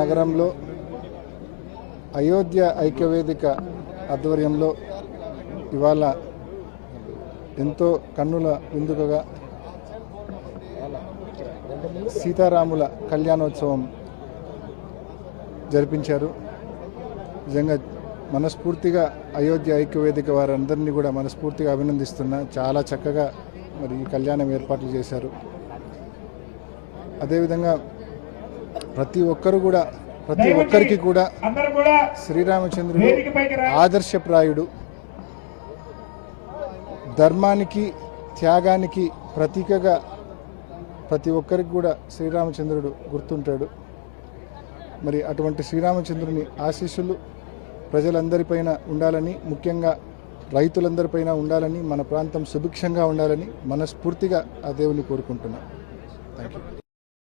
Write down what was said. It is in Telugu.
నగరంలో అయోధ్య ఐక్యవేదిక ఆధ్వర్యంలో ఇవాళ ఎంతో కన్నుల విందుకగా సీతారాముల కళ్యాణోత్సవం జరిపించారు. నిజంగా మనస్ఫూర్తిగా అయోధ్య ఐక్యవేదిక వారందరినీ కూడా మనస్ఫూర్తిగా అభినందిస్తున్నా. చాలా చక్కగా మరి ఈ కళ్యాణం ఏర్పాట్లు చేశారు. అదేవిధంగా ప్రతి ఒక్కరు కూడా ప్రతి ఒక్కరికి కూడా శ్రీరామచంద్రుడు ఆదర్శప్రాయుడు. ధర్మానికి త్యాగానికి ప్రతీకగా ప్రతి ఒక్కరికి కూడా శ్రీరామచంద్రుడు గుర్తుంటాడు. మరి అటువంటి శ్రీరామచంద్రుని ఆశీస్సులు ప్రజలందరిపైన ఉండాలని ముఖ్యంగా రైతులందరిపైన ఉండాలని మన ప్రాంతం సుభిక్షంగా ఉండాలని మనస్ఫూర్తిగా ఆ దేవుని కోరుకుంటున్నాను థ్యాంక్ యూ